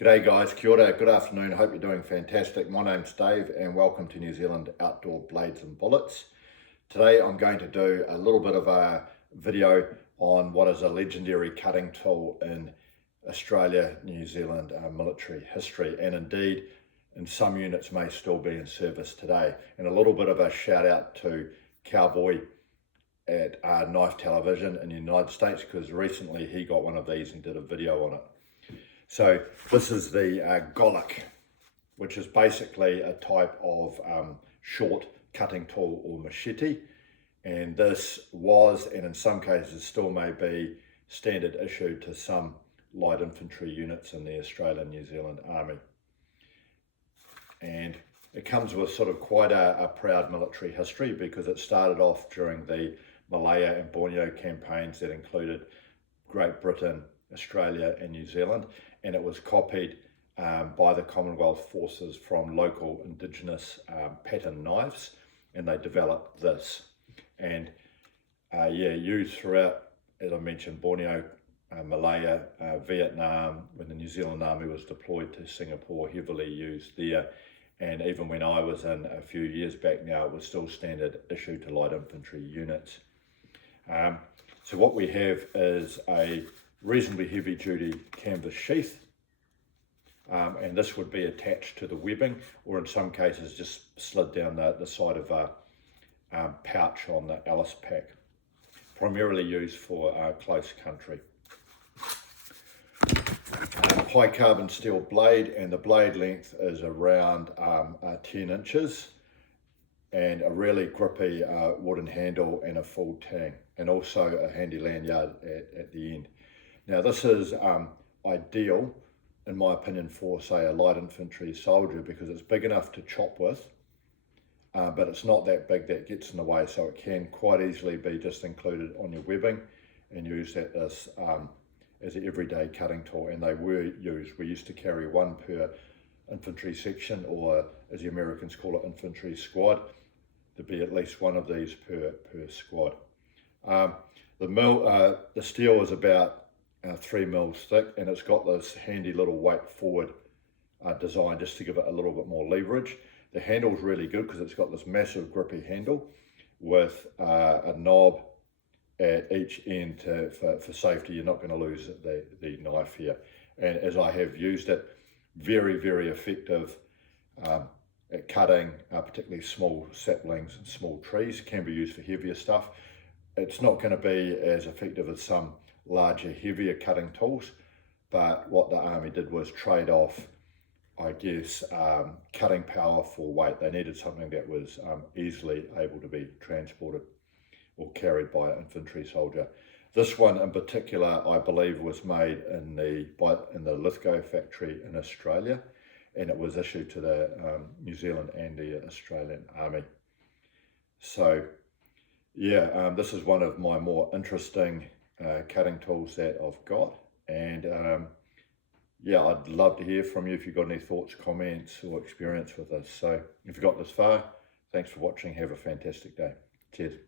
G'day guys, kia ora, good afternoon, hope you're doing fantastic. My name's Dave and welcome to New Zealand Outdoor Blades and Bullets. Today I'm going to do a little bit of a video on what is a legendary cutting tool in Australia, New Zealand military history, and indeed in some units may still be in service today. And a little bit of a shout out to Cowboy at Knife Television in the United States, because recently he got one of these and did a video on it. So this is the Golok, which is basically a type of short cutting tool or machete. And this was, and in some cases still may be, standard issue to some light infantry units in the Australian New Zealand Army. And it comes with sort of quite a proud military history, because it started off during the Malaya and Borneo campaigns that included Great Britain, Australia and New Zealand, and it was copied by the Commonwealth Forces from local indigenous pattern knives, and they developed this. And used throughout, as I mentioned, Borneo, Malaya, Vietnam, when the New Zealand Army was deployed to Singapore, heavily used there. And even when I was in a few years back now, it was still standard issue to light infantry units. So what we have is a reasonably heavy duty canvas sheath, and this would be attached to the webbing, or in some cases just slid down the side of a pouch on the Alice pack, primarily used for close country. High carbon steel blade, and the blade length is around 10 inches, and a really grippy wooden handle and a full tang, and also a handy lanyard at the end. Now this is ideal, in my opinion, for say a light infantry soldier, because it's big enough to chop with, but it's not that big that gets in the way, so it can quite easily be just included on your webbing and used at this as an everyday cutting tool. And they were used, we used to carry one per infantry section, or as the Americans call it, infantry squad. There'd be at least one of these per squad. The steel is about 3 mils thick, and it's got this handy little weight forward design just to give it a little bit more leverage. The handle's really good because it's got this massive grippy handle with a knob at each end for safety. You're not going to lose the knife here. And as I have used it, very, very effective at cutting, particularly small saplings and small trees. It can be used for heavier stuff. It's not going to be as effective as some larger, heavier cutting tools, but what the Army did was trade off, I guess, cutting power for weight. They needed something that was easily able to be transported or carried by an infantry soldier. This one in particular, I believe, was made in the Lithgow factory in Australia, and it was issued to the New Zealand and the Australian Army. So yeah, this is one of my more interesting cutting tools that I've got, and yeah, I'd love to hear from you if you've got any thoughts, comments or experience with this. So if you got this far, thanks for watching. Have a fantastic day. Cheers.